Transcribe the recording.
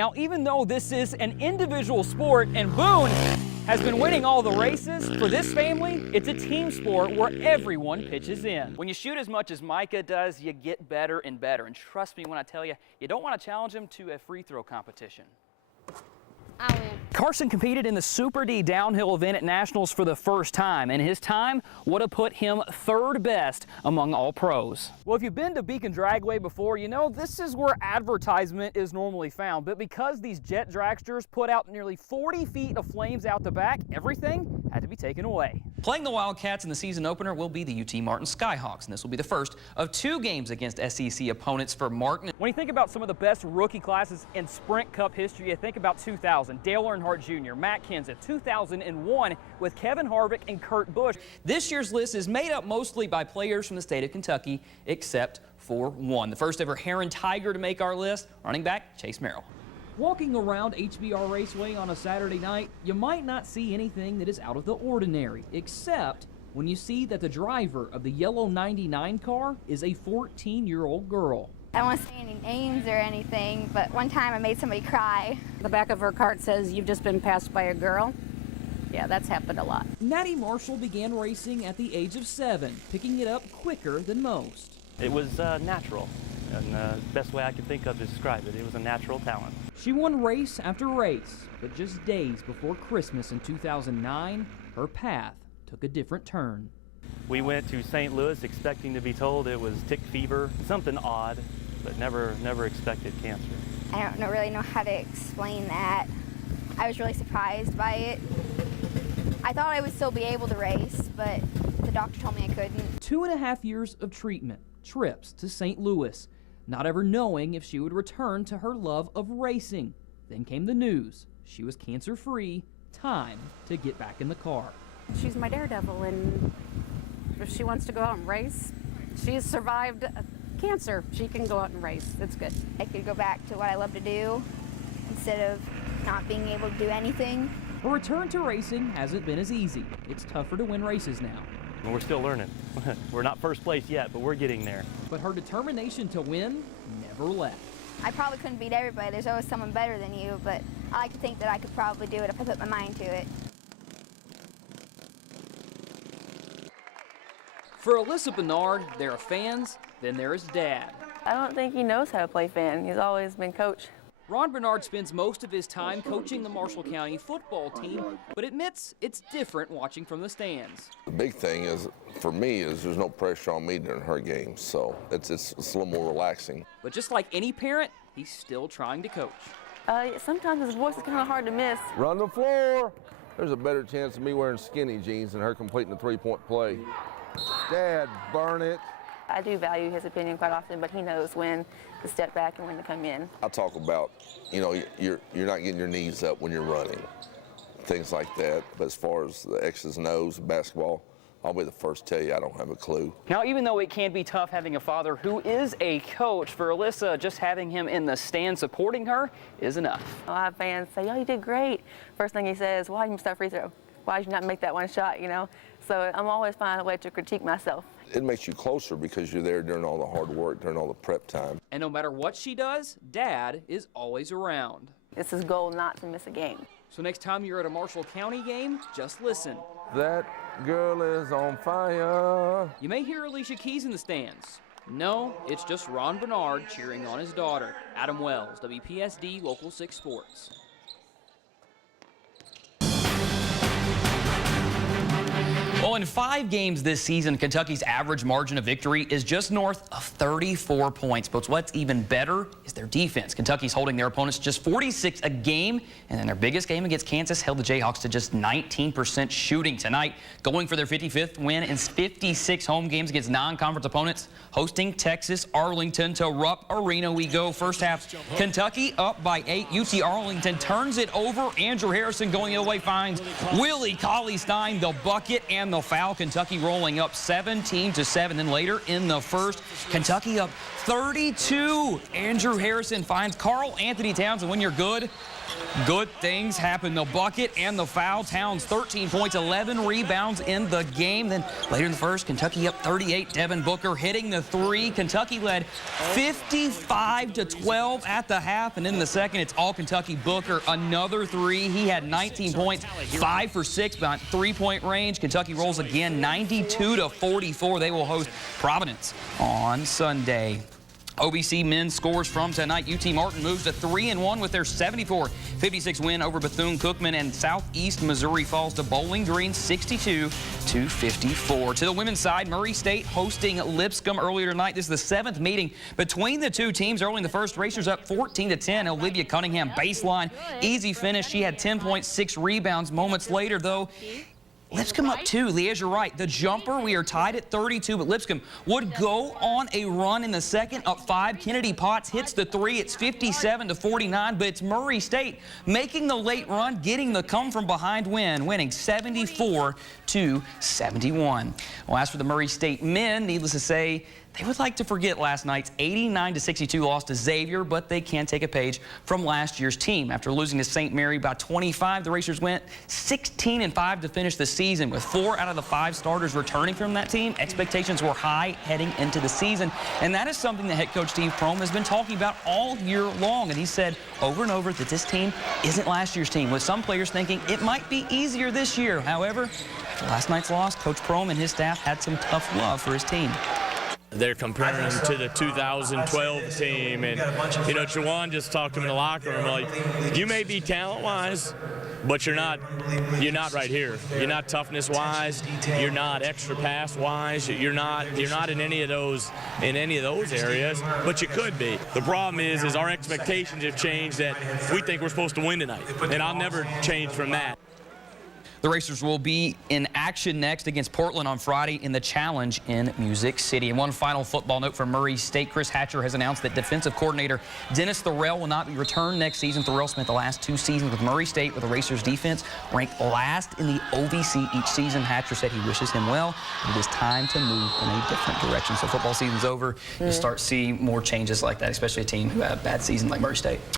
Now, even though this is an individual sport and Boone has been winning all the races, for this family, it's a team sport where everyone pitches in. When you shoot as much as Micah does, you get better and better. And trust me when I tell you, you don't want to challenge him to a free throw competition. I win. Carson competed in the Super D downhill event at Nationals for the first time, and his time would have put him third best among all pros. Well, if you've been to Beacon Dragway before, you know this is where advertisement is normally found, but because these jet dragsters put out nearly 40 feet of flames out the back, everything had to be taken away. Playing the Wildcats in the season opener will be the UT Martin Skyhawks, and this will be the first of 2 games against SEC opponents for Martin. When you think about some of the best rookie classes in Sprint Cup history, you think about 2000, Dale Earnhardt Jr., Matt Kenseth, 2001 with Kevin Harvick and Kurt Busch. This year's list is made up mostly by players from the state of Kentucky, except for one. The first ever Heron Tiger to make our list, running back Chase Merrill. Walking around HBR Raceway on a Saturday night, you might not see anything that is out of the ordinary, except when you see that the driver of the yellow 99 car is a 14-year-old girl. I don't want to say any names or anything, but one time I made somebody cry. The back of her cart says, "You've just been passed by a girl." Yeah, that's happened a lot. Natty Marshall began racing at the age of 7, picking it up quicker than most. It was natural, and the best way I can think of to describe it, it was a natural talent. She won race after race, but just days before Christmas in 2009, her path took a different turn. We went to St. Louis expecting to be told it was tick fever, something odd, but never expected cancer. I don't really know how to explain that. I was really surprised by it. I thought I would still be able to race, but the doctor told me I couldn't. 2.5 years of treatment, trips to St. Louis, not ever knowing if she would return to her love of racing. Then came the news. She was cancer-free, time to get back in the car. She's my daredevil, and if she wants to go out and race, she has survived cancer. She can go out and race. It's good. I could go back to what I love to do instead of not being able to do anything. Her return to racing hasn't been as easy. It's tougher to win races now. And we're still learning. We're not first place yet, but we're getting there. But her determination to win never left. I probably couldn't beat everybody. There's always someone better than you, but I like to think that I could probably do it if I put my mind to it. For Alyssa Bernard, there are fans, then there is Dad. I don't think he knows how to play fan. He's always been coach. Ron Bernard spends most of his time coaching the Marshall County football team, but admits it's different watching from the stands. The big thing is, for me, is there's no pressure on me during her games, so it's a little more relaxing. But just like any parent, he's still trying to coach. Sometimes his voice is kind of hard to miss. Run the floor! There's a better chance of me wearing skinny jeans than her completing a three-point play. Dad, burn it. I do value his opinion quite often, but he knows when to step back and when to come in. I talk about, you know, you're not getting your knees up when you're running, things like that. But as far as the X's and O's, basketball, I'll be the first to tell you I don't have a clue. Now, even though it can be tough having a father who is a coach, for Alyssa, just having him in the stand supporting her is enough. A lot of fans say, "Oh, you did great." First thing he says, "Why didn't you start free throw? Why did you not make that one shot?" You know. So I'm always finding a way to critique myself. It makes you closer because you're there during all the hard work, during all the prep time. And no matter what she does, Dad is always around. It's his goal not to miss a game. So next time you're at a Marshall County game, just listen. That girl is on fire. You may hear Alicia Keys in the stands. No, it's just Ron Bernard cheering on his daughter. Adam Wells, WPSD Local 6 Sports. Well, in 5 games this season, Kentucky's average margin of victory is just north of 34 points. But what's even better is their defense. Kentucky's holding their opponents just 46 a game, and in their biggest game against Kansas, held the Jayhawks to just 19% shooting tonight, going for their 55th win in 56 home games against non-conference opponents, hosting Texas. Arlington to Rupp Arena we go. First half, Kentucky up by 8. UT Arlington turns it over. Andrew Harrison going the other way finds Willie Cauley-Stein the bucket and the foul. Kentucky rolling up 17-7. Then later in the first, Kentucky up 32. Andrew Harrison finds Carl Anthony Towns, and when you're good, Good things happen. The bucket and the foul. Towns 13 points, 11 rebounds in the game. Then later in the first, Kentucky up 38. Devin Booker hitting the three. Kentucky led 55-12 at the half. And then in the second, it's all Kentucky. Booker, another three. He had 19 points, 5 for 6 behind three-point range. Kentucky rolls again, 92-44. They will host Providence on Sunday. OBC men's scores from tonight. UT Martin moves to 3-1 with their 74-56 win over Bethune-Cookman, and Southeast Missouri falls to Bowling Green 62-54. To the women's side, Murray State hosting Lipscomb earlier tonight. This is the 7th meeting between the two teams. Early in the first, Racers up 14-10. Olivia Cunningham baseline, easy finish. She had 10.6 rebounds. Moments later, though, Lipscomb up 2. Liège, you're right. The jumper, we are tied at 32, but Lipscomb would go on a run in the second, up 5. Kennedy Potts hits the 3. It's 57-49, but it's Murray State making the late run, getting the come-from-behind win, winning 74-71. Well, as for the Murray State men, needless to say, they would like to forget last night's 89-62 loss to Xavier, but they can take a page from last year's team. After losing to St. Mary by 25, the Racers went 16-5 to finish the season. With 4 out of the 5 starters returning from that team, expectations were high heading into the season, and that is something that head coach Steve Prohm has been talking about all year long. And he said over and over that this team isn't last year's team, with some players thinking it might be easier this year. However, after last night's loss, Coach Prohm and his staff had some tough love for his team. They're comparing them to the 2012 team, and you know, Jawan just talked to him in the locker room like, you may be talent-wise, but you're not right here. You're not toughness-wise. You're not extra pass-wise. You're not in any of those areas, but you could be. The problem is our expectations have changed, that we think we're supposed to win tonight, and I'll never change from that. The Racers will be in action next against Portland on Friday in the Challenge in Music City. And one final football note from Murray State. Chris Hatcher has announced that defensive coordinator Dennis Thorell will not be returned next season. Thorell spent the last 2 seasons with Murray State, with the Racers defense ranked last in the OVC each season. Hatcher said he wishes him well, but it is time to move in a different direction. So football season's over. You'll start seeing more changes like that, especially a team who had a bad season like Murray State.